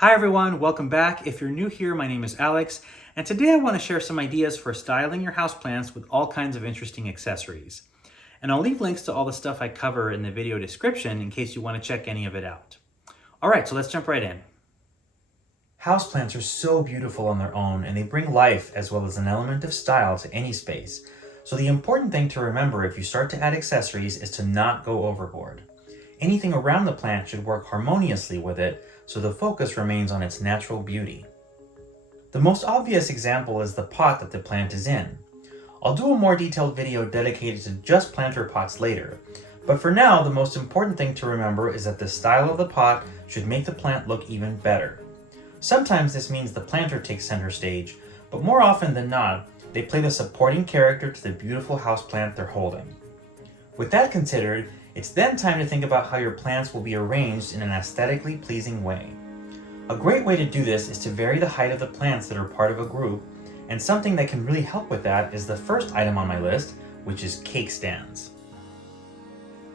Hi everyone, welcome back. If you're new here, my name is Alex, and today I want to share some ideas for styling your houseplants with all kinds of interesting accessories. And I'll leave links to all the stuff I cover in the video description in case you want to check any of it out. All right, so let's jump right in. Houseplants are so beautiful on their own, and they bring life as well as an element of style to any space. So the important thing to remember if you start to add accessories is to not go overboard. Anything around the plant should work harmoniously with it, so the focus remains on its natural beauty. The most obvious example is the pot that the plant is in. I'll do a more detailed video dedicated to just planter pots later, but for now the most important thing to remember is that the style of the pot should make the plant look even better. Sometimes this means the planter takes center stage, but more often than not, they play the supporting character to the beautiful houseplant they're holding. With that considered, it's then time to think about how your plants will be arranged in an aesthetically pleasing way. A great way to do this is to vary the height of the plants that are part of a group, and something that can really help with that is the first item on my list, which is cake stands.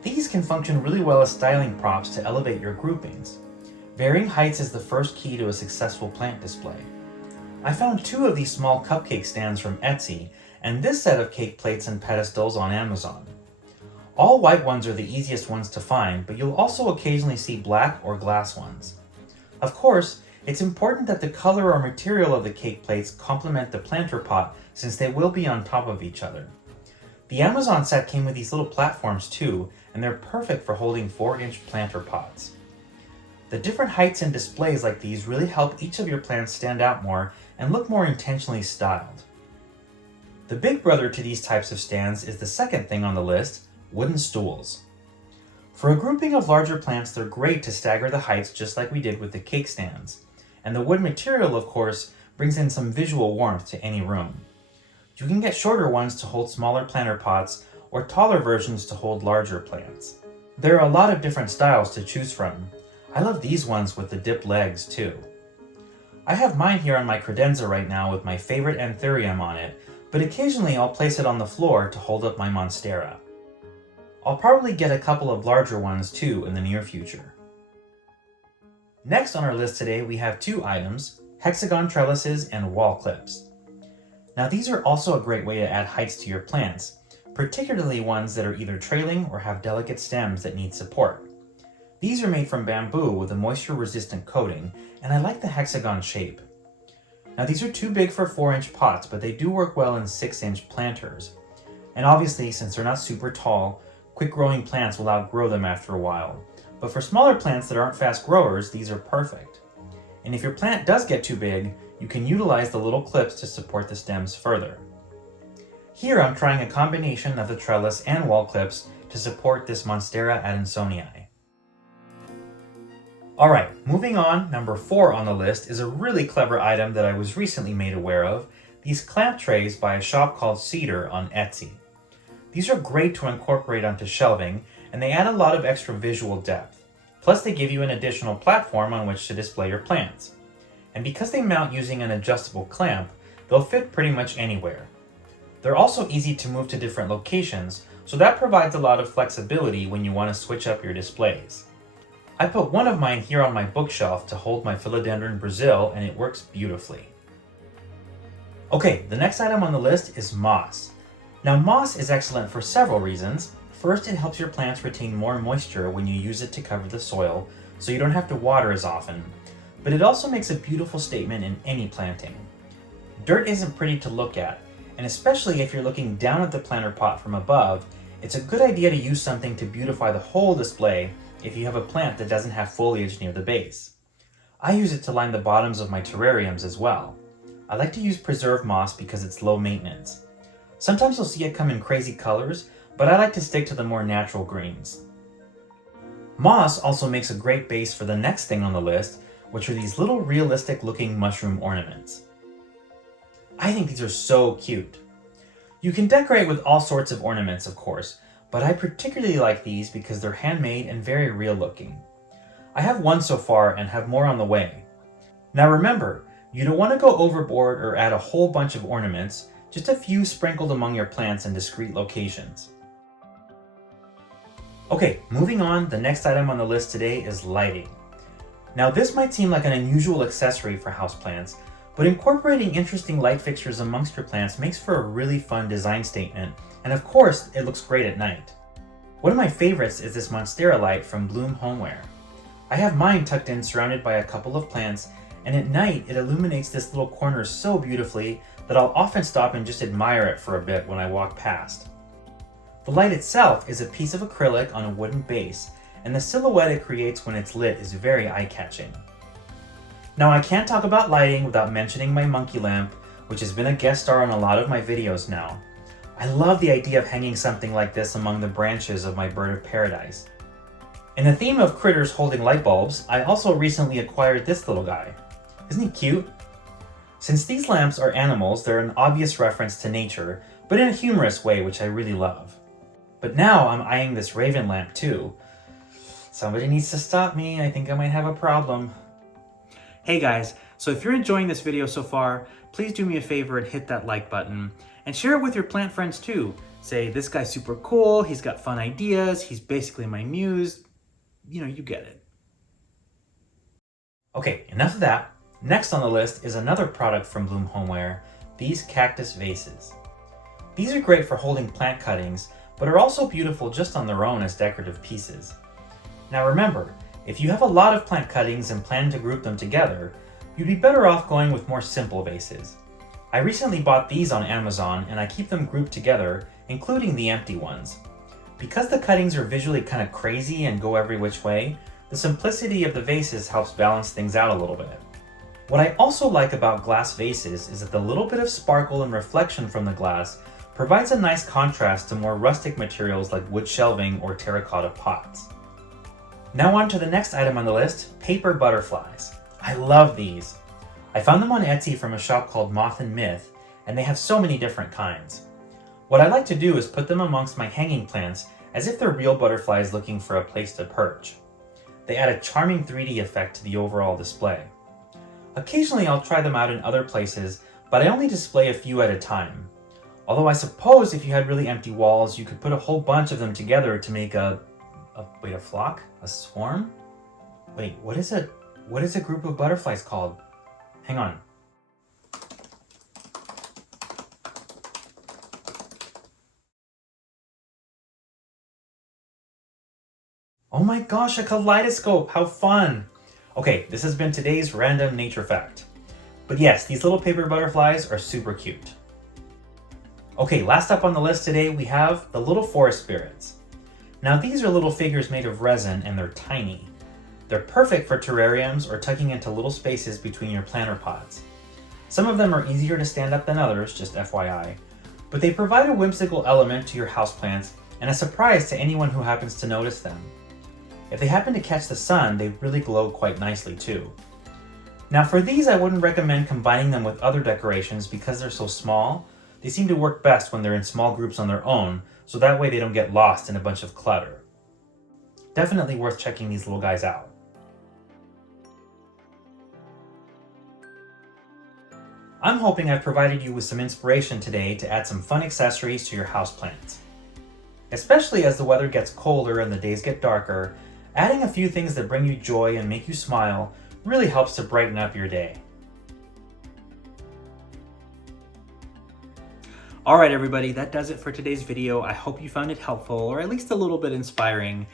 These can function really well as styling props to elevate your groupings. Varying heights is the first key to a successful plant display. I found 2 of these small cupcake stands from Etsy, and this set of cake plates and pedestals on Amazon. All white ones are the easiest ones to find, but you'll also occasionally see black or glass ones. Of course, it's important that the color or material of the cake plates complement the planter pot, since they will be on top of each other. The Amazon set came with these little platforms too, and they're perfect for holding 4-inch planter pots. The different heights and displays like these really help each of your plants stand out more and look more intentionally styled. The big brother to these types of stands is the second thing on the list, wooden stools. For a grouping of larger plants, they're great to stagger the heights just like we did with the cake stands. And the wood material, of course, brings in some visual warmth to any room. You can get shorter ones to hold smaller planter pots, or taller versions to hold larger plants. There are a lot of different styles to choose from. I love these ones with the dipped legs too. I have mine here on my credenza right now with my favorite anthurium on it, but occasionally I'll place it on the floor to hold up my monstera. I'll probably get a couple of larger ones too in the near future. Next on our list today we have 2 items, hexagon trellises and wall clips. Now these are also a great way to add heights to your plants, particularly ones that are either trailing or have delicate stems that need support. These are made from bamboo with a moisture-resistant coating, and I like the hexagon shape. Now these are too big for 4-inch pots, but they do work well in 6-inch planters. And obviously, since they're not super tall, quick-growing plants will outgrow them after a while. But for smaller plants that aren't fast growers, these are perfect. And if your plant does get too big, you can utilize the little clips to support the stems further. Here I'm trying a combination of the trellis and wall clips to support this Monstera Adansonii. Alright, moving on, number 4 on the list is a really clever item that I was recently made aware of, these clamp trays by a shop called Cedar on Etsy. These are great to incorporate onto shelving, and they add a lot of extra visual depth. Plus they give you an additional platform on which to display your plants. And because they mount using an adjustable clamp, they'll fit pretty much anywhere. They're also easy to move to different locations, so that provides a lot of flexibility when you want to switch up your displays. I put one of mine here on my bookshelf to hold my Philodendron Brazil, and it works beautifully. Okay, the next item on the list is moss. Now moss is excellent for several reasons. First, it helps your plants retain more moisture when you use it to cover the soil, so you don't have to water as often. But it also makes a beautiful statement in any planting. Dirt isn't pretty to look at, and especially if you're looking down at the planter pot from above, it's a good idea to use something to beautify the whole display if you have a plant that doesn't have foliage near the base. I use it to line the bottoms of my terrariums as well. I like to use preserved moss because it's low maintenance. Sometimes you'll see it come in crazy colors, but I like to stick to the more natural greens. Moss also makes a great base for the next thing on the list, which are these little realistic looking mushroom ornaments. I think these are so cute. You can decorate with all sorts of ornaments, of course, but I particularly like these because they're handmade and very real looking. I have one so far and have more on the way. Now remember, you don't want to go overboard or add a whole bunch of ornaments, just a few sprinkled among your plants in discrete locations. Okay, moving on, the next item on the list today is lighting. Now this might seem like an unusual accessory for houseplants, but incorporating interesting light fixtures amongst your plants makes for a really fun design statement, and of course, it looks great at night. One of my favorites is this Monstera light from Bloom Homeware. I have mine tucked in surrounded by a couple of plants, and at night it illuminates this little corner so beautifully that I'll often stop and just admire it for a bit when I walk past. The light itself is a piece of acrylic on a wooden base, and the silhouette it creates when it's lit is very eye-catching. Now I can't talk about lighting without mentioning my monkey lamp, which has been a guest star on a lot of my videos now. I love the idea of hanging something like this among the branches of my bird of paradise. In the theme of critters holding light bulbs, I also recently acquired this little guy. Isn't he cute? Since these lamps are animals, they're an obvious reference to nature, but in a humorous way, which I really love. But now I'm eyeing this raven lamp too. Somebody needs to stop me, I think I might have a problem. Hey guys, so if you're enjoying this video so far, please do me a favor and hit that like button. And share it with your plant friends too. Say, this guy's super cool, he's got fun ideas, he's basically my muse. You know, you get it. Okay, enough of that. Next on the list is another product from Bloom Homeware, these cactus vases. These are great for holding plant cuttings, but are also beautiful just on their own as decorative pieces. Now remember, if you have a lot of plant cuttings and plan to group them together, you'd be better off going with more simple vases. I recently bought these on Amazon and I keep them grouped together, including the empty ones. Because the cuttings are visually kind of crazy and go every which way, the simplicity of the vases helps balance things out a little bit. What I also like about glass vases is that the little bit of sparkle and reflection from the glass provides a nice contrast to more rustic materials like wood shelving or terracotta pots. Now on to the next item on the list, paper butterflies. I love these. I found them on Etsy from a shop called Moth and Myth, and they have so many different kinds. What I like to do is put them amongst my hanging plants as if they're real butterflies looking for a place to perch. They add a charming 3D effect to the overall display. Occasionally I'll try them out in other places, but I only display a few at a time. Although I suppose if you had really empty walls, you could put a whole bunch of them together to make a flock? A swarm? Wait, what is a group of butterflies called? Hang on. Oh my gosh, a kaleidoscope! How fun! Okay, this has been today's random nature fact. But yes, these little paper butterflies are super cute. Okay, last up on the list today we have the little forest spirits. Now these are little figures made of resin and they're tiny. They're perfect for terrariums or tucking into little spaces between your planter pots. Some of them are easier to stand up than others, just FYI, but they provide a whimsical element to your houseplants and a surprise to anyone who happens to notice them. If they happen to catch the sun, they really glow quite nicely too. Now for these, I wouldn't recommend combining them with other decorations because they're so small. They seem to work best when they're in small groups on their own, so that way they don't get lost in a bunch of clutter. Definitely worth checking these little guys out. I'm hoping I've provided you with some inspiration today to add some fun accessories to your houseplants. Especially as the weather gets colder and the days get darker, adding a few things that bring you joy and make you smile really helps to brighten up your day. Alright everybody, that does it for today's video. I hope you found it helpful or at least a little bit inspiring.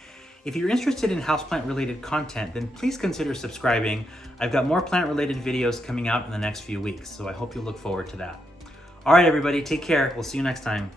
If you're interested in houseplant related content, then please consider subscribing. I've got more plant related videos coming out in the next few weeks, so I hope you look forward to that. Alright everybody, take care. We'll see you next time.